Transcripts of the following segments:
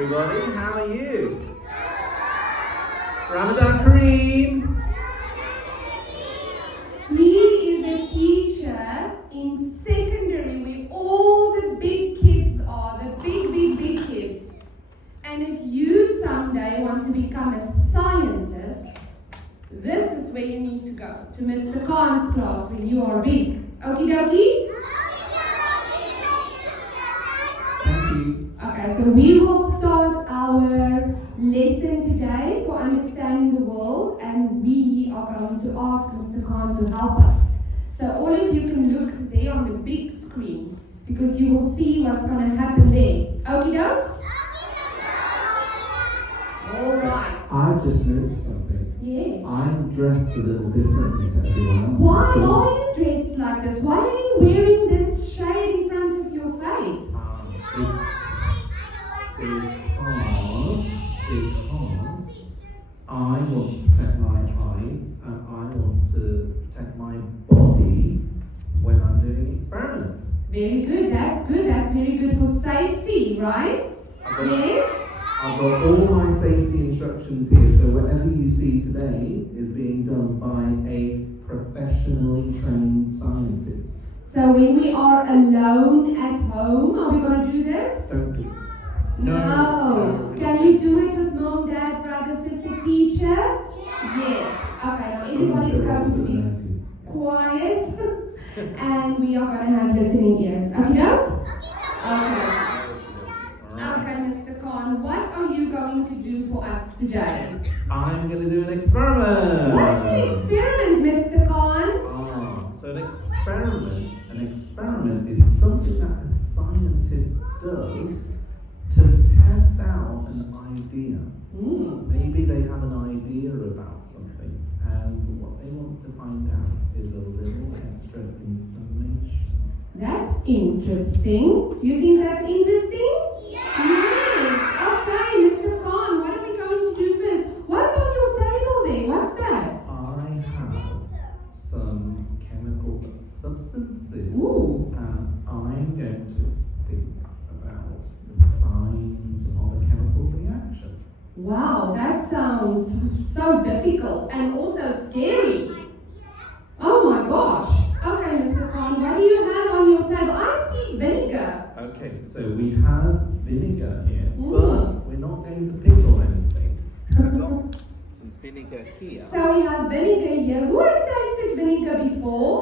everybody. How are you? Ramadan Kareem. He is a teacher in secondary where all the big kids are, the big kids. And if you someday want to become a scientist, this is where you need to go, to Mr. Khan's class when you are big. Okie dokie? Thank you. Okay, so we will start our lesson today for understanding the world, and we are going to ask Mr. Khan to help us. So all of you can look there on the big screen, because you will see what's going to happen there. Okie dokes? Alright. I've just noticed something. Yes. I'm dressed a little differently to everyone else. Why are you dressed like this? Why are you wearing this shade in front of your face? Because I want to protect my eyes and I want to protect my body when I'm doing experiments. Very good, that's good. That's very good for safety, right? Yes? I've got all my safety instructions here, so whatever you see today is being done by a professionally trained scientist. So when we are alone at home, are we going to do this? Don't do it. No. Can you do it with mom, dad, brother, sister, teacher? Yes. Okay, now everybody's going to be quiet and we are going to have listening ears. Okay, dokes? Okay. Okay, Mr. Khan, what are you going to do for us today? I'm going to do an experiment. What's an experiment, Mr. Khan? So an experiment is something that a scientist does to test out an idea. Maybe they have an idea about something, and what they want to find out is a little extra information. That's interesting. You think that's interesting? Yes. Okay, Mr. Khan, what are we going to do first? What's on your table there? What's that? I have some chemical substances. Ooh. And I'm going to think about the signs of a chemical reaction. Wow, that sounds so difficult and also scary. Oh my gosh. Okay, Mr. Khan, what do you have on your table? I see vinegar. Okay, so we have vinegar here, but we're not going to pickle anything. We've got some vinegar here. So we have vinegar here. Who has tasted vinegar before?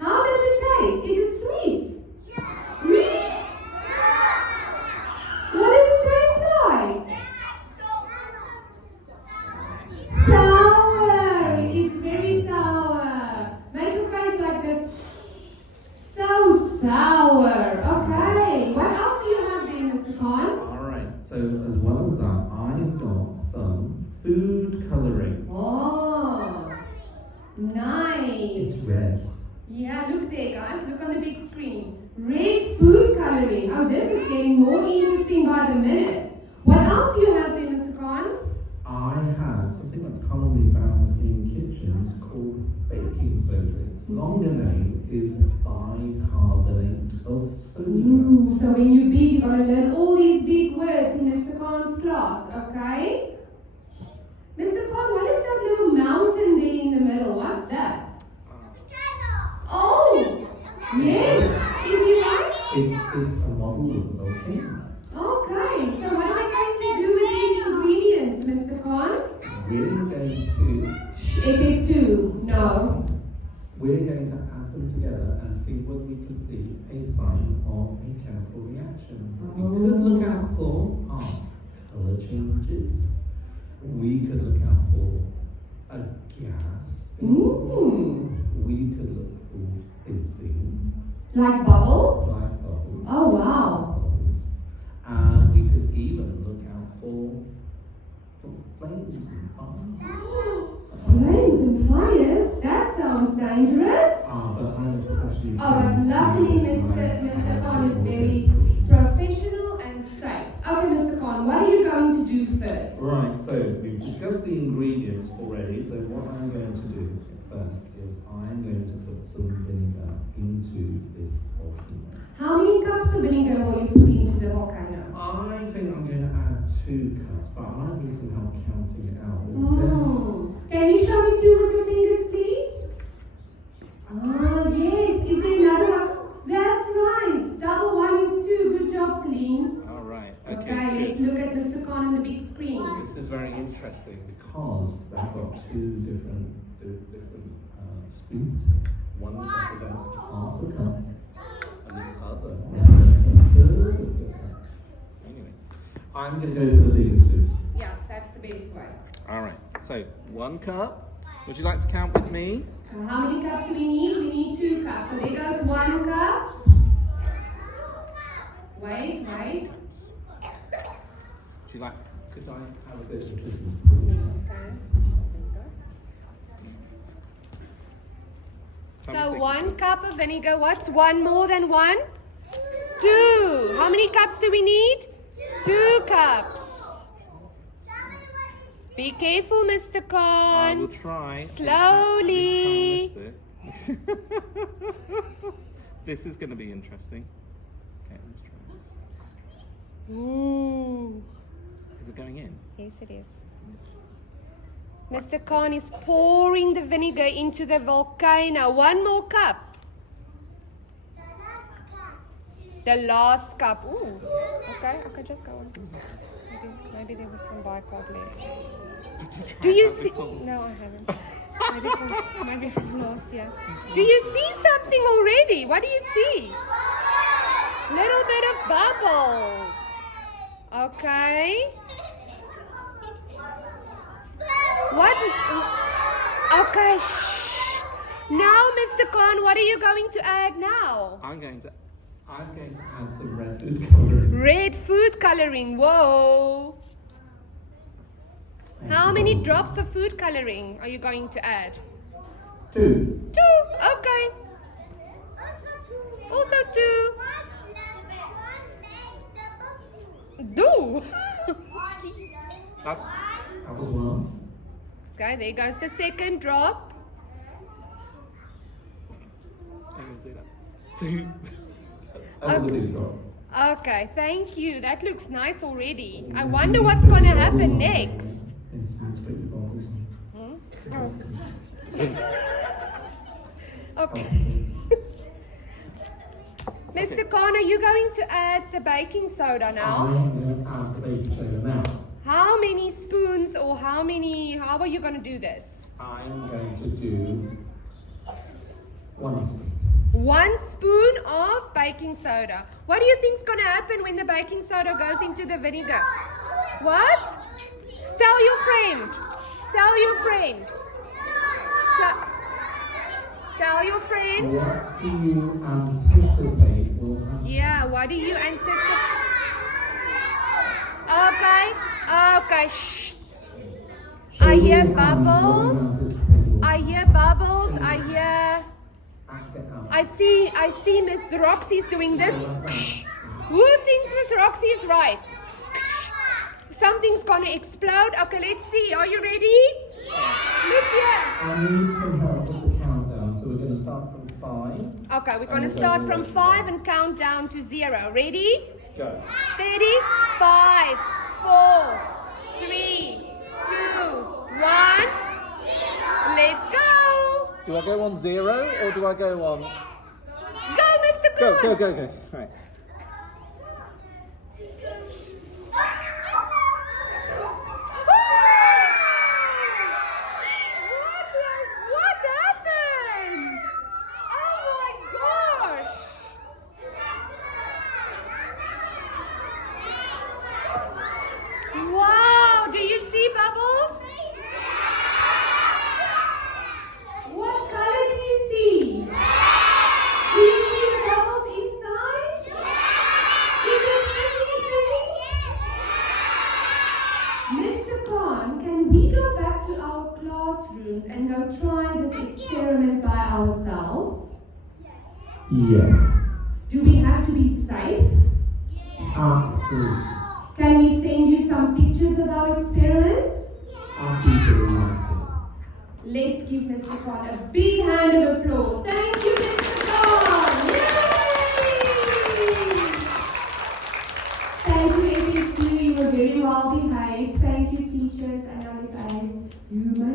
How does it taste? Is it sweet? Really? What does it taste like? Sour. It's very sour. Make a face like this. So sour. Okay. What else do you have there, Mr. Khan? Alright, so as well as that, I've got some food colouring. Oh, nice. It's red. Yeah, look there, guys. Look on the big screen. Red food colouring. Oh, this is getting more interesting by the minute. What else do you have there, Mr. Khan? I have something that's commonly found in kitchens called baking soda. Its longer name is bicarbonate of soda. Ooh, so when you're big, you're going to learn all these big words in Mr. Khan's class, okay? Mr. Khan, what is that little mountain there in the middle? What's that? Oh, yes. Is he right? It's a model of a volcano. Okay, so what am I going to do with these ingredients, Mr. Khan? We're going to It is two. No. We're going to add them together and see whether we can see a sign of a chemical reaction. We could look out for colour changes. We could look out for a gas. We could look for hissing. Like bubbles? Like bubbles. Oh, wow. And we could even look out for flames and fires. Flames and fires? That sounds dangerous. But I'm a professional. But luckily Mr. Khan is very professional and safe. Okay, Mr. Khan, what are you going to do first? Right, so we've discussed the ingredients already, so what I'm going to do first is I'm going to put some vinegar into this volcano. How many cups of vinegar will you put into the volcano? I think I'm going without counting it out. Oh. Can you show me 2 with your fingers, please? Ah, yes. Is there another one? That's right. Double 1 is 2. Good job, Celine. All right. Okay, let's look at Mr. Khan on the big screen. This is very interesting because they've got 2 different spoons. One represents half a cup, and this other represents a third of the cup. Anyway, I'm going to go for the biggest spoon. Yeah, that's the best way. All right. So 1 cup. Would you like to count with me? How many cups do we need? We need 2 cups. So there goes 1 cup. Wait. Would you like? Could I have a bit of assistance, please? So 1 cup of vinegar. What's 1 more than 1? 2. How many cups do we need? 2 cups. Be careful, Mr. I Khan. will try. Slowly. This is going to be interesting. Okay, let's try this. Ooh. Is it going in? Yes, it is. Mr. Khan is pouring the vinegar into the volcano. 1 more cup. The last cup. Ooh. Okay, just go on. Maybe there was some bicarbonate left. Do you see? No, I haven't. Maybe from last year. Do you see something already? What do you see? Little bit of bubbles. Okay. What? Okay. Shh. Now, Mr. Khan, what are you going to add now? I'm going to add some red food coloring. Red food coloring. Whoa. How many drops of food coloring are you going to add? 2. 2. Okay. Also 2. Do. That was 1. Okay, there goes the second drop. I can see that. 2. That was a big drop. Okay, thank you. That looks nice already. I wonder what's going to happen next. Okay. Mr. Khan, are you going to add the baking soda now? I'm going to add the baking soda now. How many spoons or how are you going to do this? I'm going to do 1 spoon. 1 spoon of baking soda. What do you think is going to happen when the baking soda goes into the vinegar? What? Tell your friend. Tell your friend. Tell your friend. What do you anticipate will happen? Yeah, what do you anticipate? Okay, shh. I hear bubbles. I hear bubbles. I see Miss Roxy's doing this. Who thinks Miss Roxy is right? Something's gonna explode. Okay, let's see. Are you ready? Look here. I need some help with the countdown, so we're going to start from 5. Okay, we're gonna start from 5 and count down to 0. Ready? Go. Steady. 5, 4, 3, 2, 1. Let's go. Do I go on 0 or do I go on? Go, Mr. Khan. Go. Right. What happened? Oh my gosh! Wow, do you see bubbles? What color do you see? Do you see the bubbles inside? Is it fizzy? Mr. Khan, can we go back to our classrooms and go try this experiment by ourselves? Yes. Do we have to be safe? Absolutely. Can we send you some pictures of our experiments? Our people like it. Let's give Mr. Khan a big hand of applause. Thank you, Mr. Khan. Yay! Thank you, SSU. You were very well behaved. Thank you, teacher. teachers, and now it says, you may